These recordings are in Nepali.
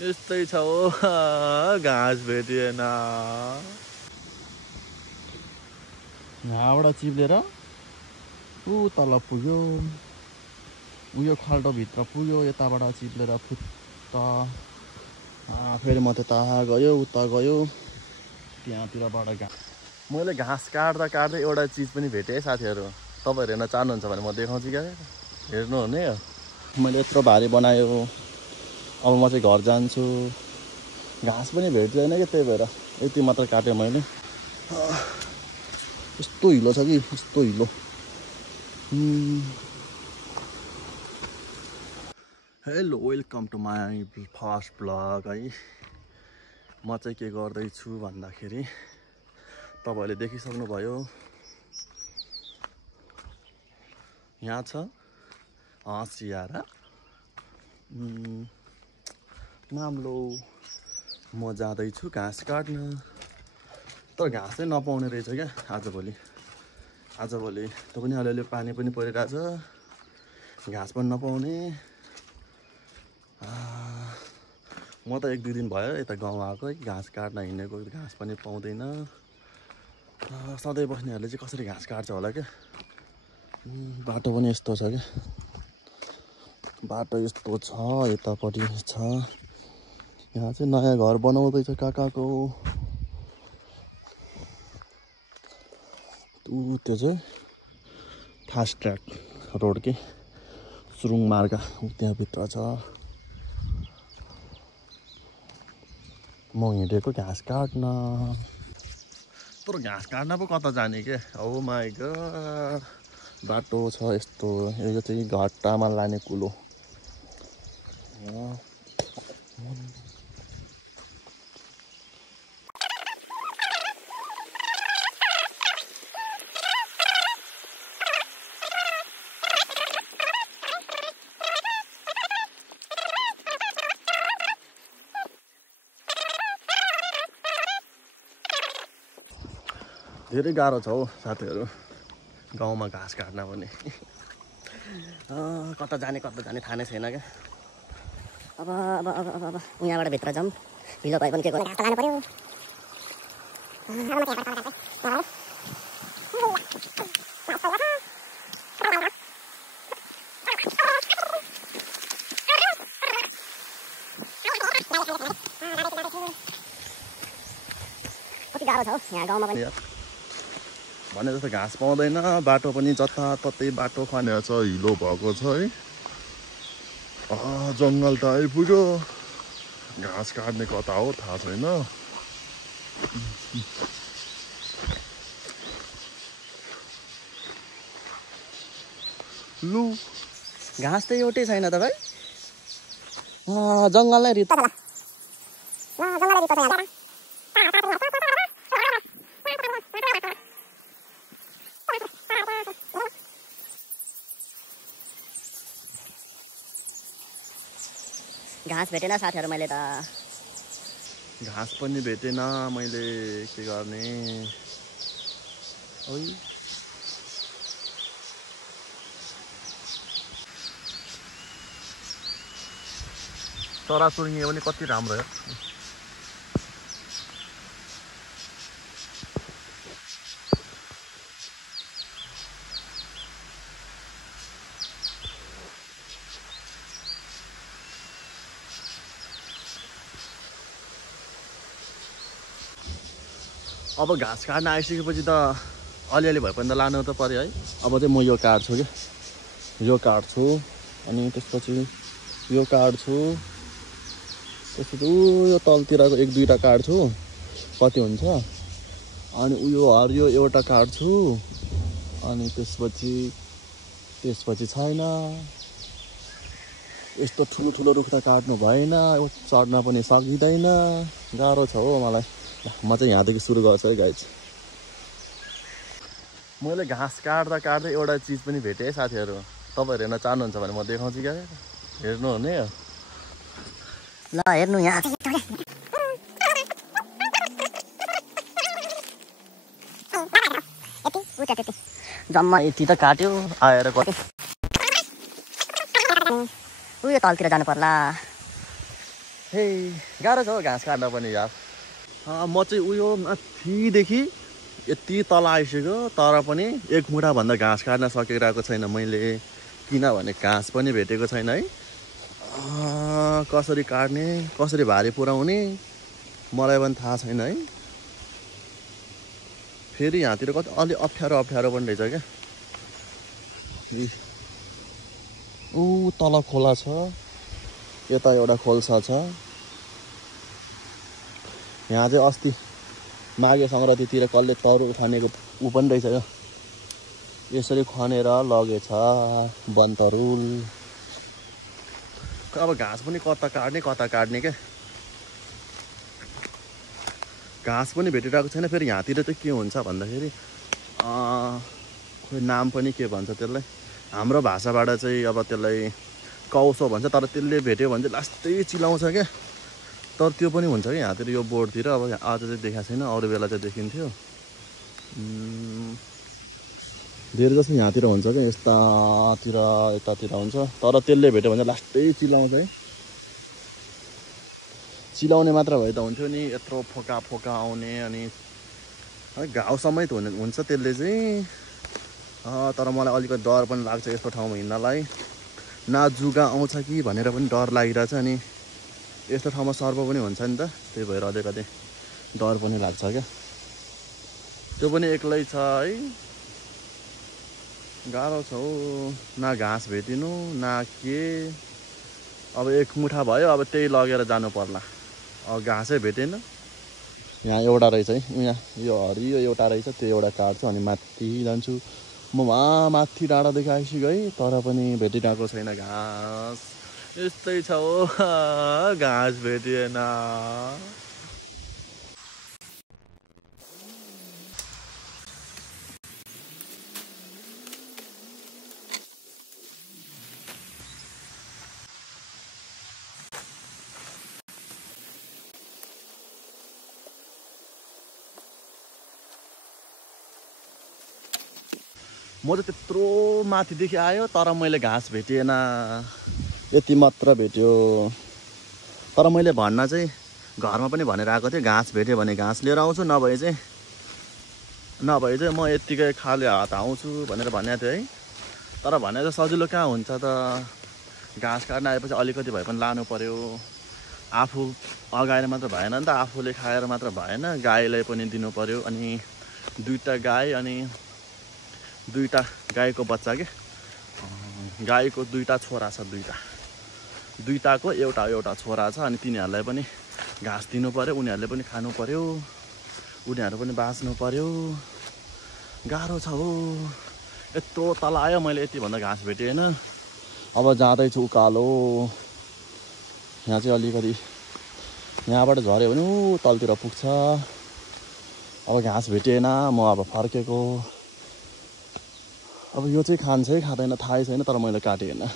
यस्तै छ हो घाँस भेटिएन यहाँबाट चिप्लेर ऊ तल पुग्यो उयो खाल्टोभित्र पुग्यो यताबाट चिप्लेर फुत्त फेरि म त्यता गयो उता गयो त्यहाँतिरबाट घाँस मैले घाँस काट्दा काट्दै एउटा चिज पनि भेटेँ है साथीहरू तपाईँहरू हेर्न चाहनुहुन्छ भने म देखाउँछु क्या हेर्नु हुने मैले यत्रो भारी बनायो अब म चाहिँ घर जान्छु घाँस पनि भेट्दैन कि त्यही भएर यति मात्र काटेँ मैले यस्तो हिलो छ कि यस्तो हिलो hello welcome to my first blog है म चाहिँ के गर्दैछु भन्दाखेरि तपाईँहरूले देखिसक्नुभयो यहाँ छ हँसियारा नाम्लो म जाँदैछु घाँस काट्न तर घाँस चाहिँ नपाउने रहेछ क्या आजभोलि त पनि अलिअलि पानी पनि परिरहेछ घाँस पनि नपाउने म त एक दुई दिन भयो यता गाउँ आएको है घाँस काट्न हिँडेको घाँस पनि पाउँदैन सधैँ बस्नेहरूले चाहिँ कसरी घाँस काट्छ होला क्या बाटो पनि यस्तो छ क्या बाटो यस्तो छ यतापट्टि छ यहाँ चाहिँ नयाँ घर बनाउँदैछ काकाको त्यो चाहिँ फास्ट ट्र्याक रोड के सुरुङ मार्ग त्यहाँभित्र छ म हिँडेको घाँस काट्न तर घाँस काट्न पो कता जाने के हो माइ गॉड बाटो छ यस्तो यो चाहिँ घट्टामा लाने कुलो धेरै गाह्रो छ हौ साथीहरू गाउँमा घाँस काट्न पनि कता जाने थाहा नै छैन क्या अब यहाँबाट भित्र जाउँ हिलो भए पनि के गर्नु घाँस लानु पर्यो कति गाह्रो छ हौ यहाँ गाउँमा पनि भने जस्तो घाँस पाउँदैन बाटो पनि जताततै बाटो खनेर छ हिलो भएको छ है जङ्गल त आइपुग्यो घाँस काट्ने कता हो थाहा छैन लु घाँस त एउटै छैन त भाइ जङ्गललाई रित्तो घाँस भेटेन साथीहरू मैले त घाँस पनि भेटेन मैले के गर्ने ओइ चराचुरुङ्गी पनि कति राम्रो हो अब घाँस काट्न आइसकेपछि त अलिअलि भए पनि त लानु त पर्यो है अब चाहिँ म यो काट्छु क्या यो काट्छु अनि त्यसपछि यो काट्छु त्यसपछि यो तलतिरको एक दुईवटा काट्छु कति हुन्छ अनि उयो हरियो एउटा काट्छु अनि त्यसपछि छैन यस्तो ठुलो रुख त काट्नु भएन चढ्न पनि सकिँदैन गाह्रो छ हो मलाई म चाहिँ यहाँदेखि सुरु गर्छु है गाइज मैले घाँस काट्दा काट्दै एउटा चिज पनि भेटेँ है साथीहरू तपाईँहरू हेर्न चाहनुहुन्छ भने म देखाउँछु क्या हेर्नु हुने ल हेर्नु यहाँ जम्मा यति त काट्यो आएर कति उयो तलतिर जानु पर्ला हे गाह्रो छ हौ घाँस काट्न पनि यार। म चाहिँ उयो माथिदेखि यति तल आइसक्यो तर पनि एक मुठाभन्दा घाँस काट्न सकिरहेको छैन मैले, किनभने घाँस पनि भेटेको छैन है। कसरी काट्ने कसरी भारी पुर्याउने मलाई पनि थाहा छैन है। फेरि यहाँतिर कति अलि अप्ठ्यारो पनि रहेछ क्या। ऊ तल खोला छ, यता एउटा खोल्सा छ। यहाँ चाहिँ अस्ति माघे सङ्क्रान्तितिर कसले तरुल खनेको ऊ पनि रहेछ यो, यसरी खनेर लगेछ वनतरुल। अब घाँस पनि कता काट्ने क्या, घाँस पनि भेटिरहेको छैन। फेरि यहाँतिर चाहिँ के हुन्छ भन्दाखेरि खोइ नाम पनि के भन्छ त्यसलाई, हाम्रो भाषाबाट चाहिँ अब त्यसलाई कौसो भन्छ, तर त्यसले भेट्यो भने चाहिँ लास्टै चिलाउँछ क्या। तर त्यो पनि हुन्छ क्या यहाँतिर यो बोर्डतिर। अब आज चाहिँ देखाएको छैन, अरू बेला चाहिँ देखिन्थ्यो। धेरै जस्तो यहाँतिर हुन्छ क्या, यतातिर हुन्छ, तर त्यसले भेट्यो भने लास्टै चिलाउँछ है। चिलाउने मात्र भए त हुन्थ्यो नि, यत्रो फोका आउने अनि घाउ समेत हुन्छ त्यसले चाहिँ। तर मलाई अलिकति डर पनि लाग्छ यस्तो ठाउँमा हिँड्नलाई, न जुगा आउँछ कि भनेर पनि डर लागिरहेछ। अनि यस्तो ठाउँमा सर्प पनि हुन्छ नि त, त्यही भएर अलिकति डर पनि लाग्छ क्या। त्यो पनि एक्लै छ है, गाह्रो छ हौ। न घाँस भेटिनु न के, अब एक मुठा भयो, अब त्यही लगेर जानु पर्ला। अब घाँसै भेटेन। यहाँ एउटा रहेछ है, यहाँ यो हरियो एउटा रहेछ, त्यो एउटा काट्छु अनि माथि जान्छु। म वहाँ माथि डाँडादेखि आइसक्यो है, तर पनि भेटिरहेको छैन घाँस। यस्तै छ हो, घाँस भेटिएन। म चाहिँ त्यत्रो माथिदेखि आयो तर मैले घाँस भेटिएन, यति मात्र भेट्यो। तर मैले भन्न चाहिँ घरमा पनि भनेर आएको थिएँ, घाँस भेट्यो भने घाँस लिएर आउँछु, नभए चाहिँ म यत्तिकै खाली हात आउँछु भनेर भनेको थिएँ है। तर भने चाहिँ सजिलो कहाँ हुन्छ त, घाँस काट्न आएपछि अलिकति भए पनि लानु पर्यो। आफू अगाएर मात्र भएन नि त, आफूले खाएर मात्र भएन, गाईलाई पनि दिनु पर्यो। अनि दुईवटा गाई अनि दुईवटा गाईको बच्चा के, गाईको दुईवटा छोरा छ, दुईवटाको एउटा छोरा छ। अनि तिनीहरूलाई पनि घाँस दिनु पर्यो, उनीहरूले पनि खानु पर्यो, उनीहरू पनि बाँच्नु पर्यो। गाह्रो छ हो। यत्रो तल आयो मैले, यतिभन्दा घाँस भेटिएन। अब जाँदैछु उकालो। यहाँ चाहिँ अलिकति यहाँबाट झऱ्यो भने ऊ तलतिर पुग्छ। अब घाँस भेटिएन, म अब फर्केको। अब यो चाहिँ खान्छ है खाँदैन थाहै छैन, तर मैले काटेन।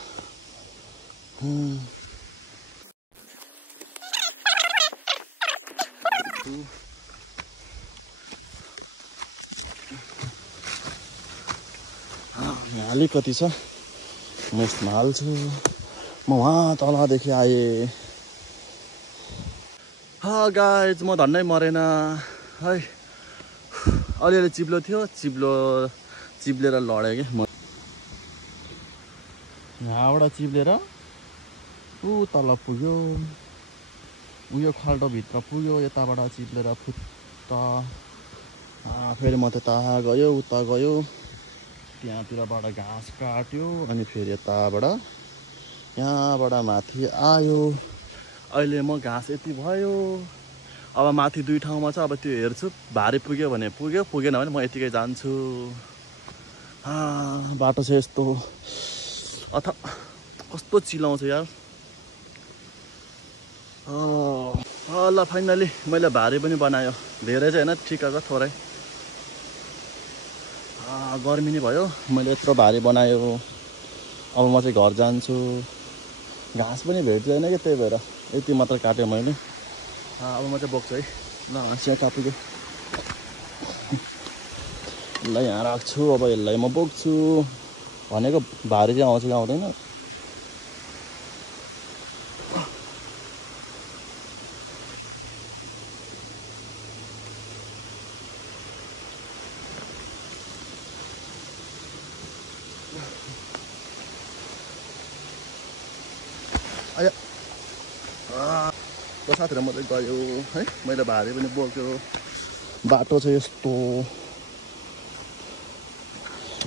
अलिकति छ, म यसमा हाल्छु। म वहाँ तलदेखि आएँ। गाइज म धन्नै मरेन है, अलिअलि चिप्लो थियो, चिप्लेर लडेँ कि म। यहाँबाट चिप्लेर ऊ तल पुग्यो, उयो खाल्टोभित्र पुग्यो, यताबाट चिप्लेर फुत्त फेरि म त्यता गयो, उता गयो, त्यहाँतिरबाट घाँस काट्यो, अनि फेरि यहाँबाट माथि आयो। अहिले म घाँस यति भयो, अब माथि दुई ठाउँमा छ। अब त्यो हेर्छु, भारी पुग्यो भने पुग्यो, पुगेन भने म यतिकै जान्छु। बाटो चाहिँ यस्तो कस्तो चिलाउँछ यार। ल फाइनली मैले भारी पनि बनायो, धेरै चाहिँ होइन, ठिकको थोरै। गर्मी नै भयो, मैले यत्रो भारी बनायो। अब म चाहिँ घर जान्छु। घाँस पनि भेट्दैन कि, त्यही भएर यति मात्र काटेँ मैले। अब म चाहिँ बोक्छु है। ल हाँसिया कापुग्यो, यसलाई यहाँ राख्छु। अब यसलाई म बोक्छु, भनेको भारी चाहिँ आउँछ कि आउँदैन। साथीहरू मात्रै गयो है मैले भारी पनि बोक्यो बाटो चाहिँ यस्तो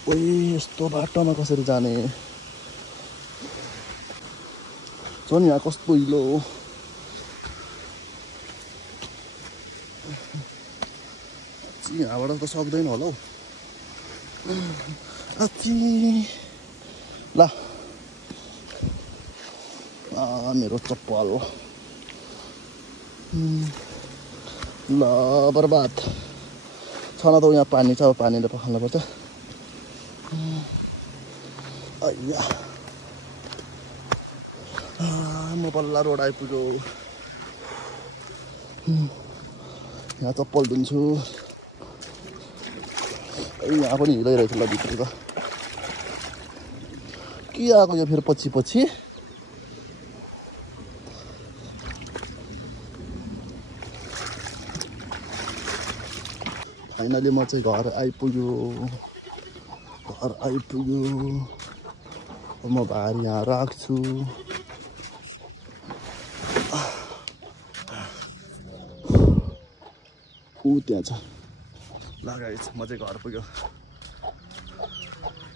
ओइ यस्तो बाटोमा कसरी जाने झन् यहाँ कस्तो हिलो यहाँबाट त सक्दैन होला हौ अची ल मेरो चप्पल ल बर्बाद छ न त यहाँ पानी छ अब पानीले पखाल्नुपर्छ अय्या म बल्ल रोड आइपुग्यो यहाँ चप्पल दिन्छु यहाँ पनि हिँडिरहेछ ल भित्र त के आएको यो फेरि पछि पछि फाइनली म चाहिँ घर आइपुग्यो म भारी यहाँ राख्छु त्यहाँ छ ल गाइस म चाहिँ घर पुग्यो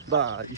बाई